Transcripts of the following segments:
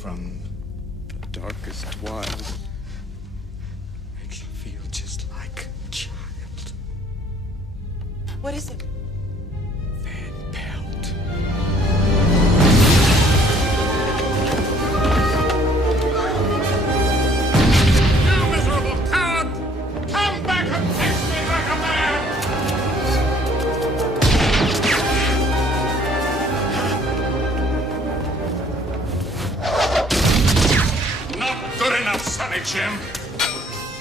from the darkest wild. Makes you feel just like a child. What is it? Van Pelt. You miserable coward! Come back and face me like a man! Not good enough, Sonny Jim.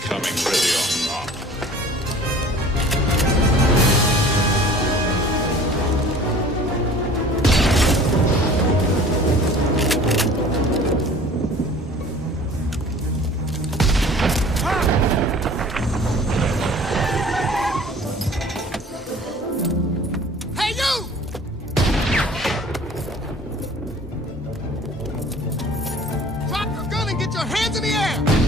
Coming ready or not. Hey, you! Drop your gun and get your hands in the air!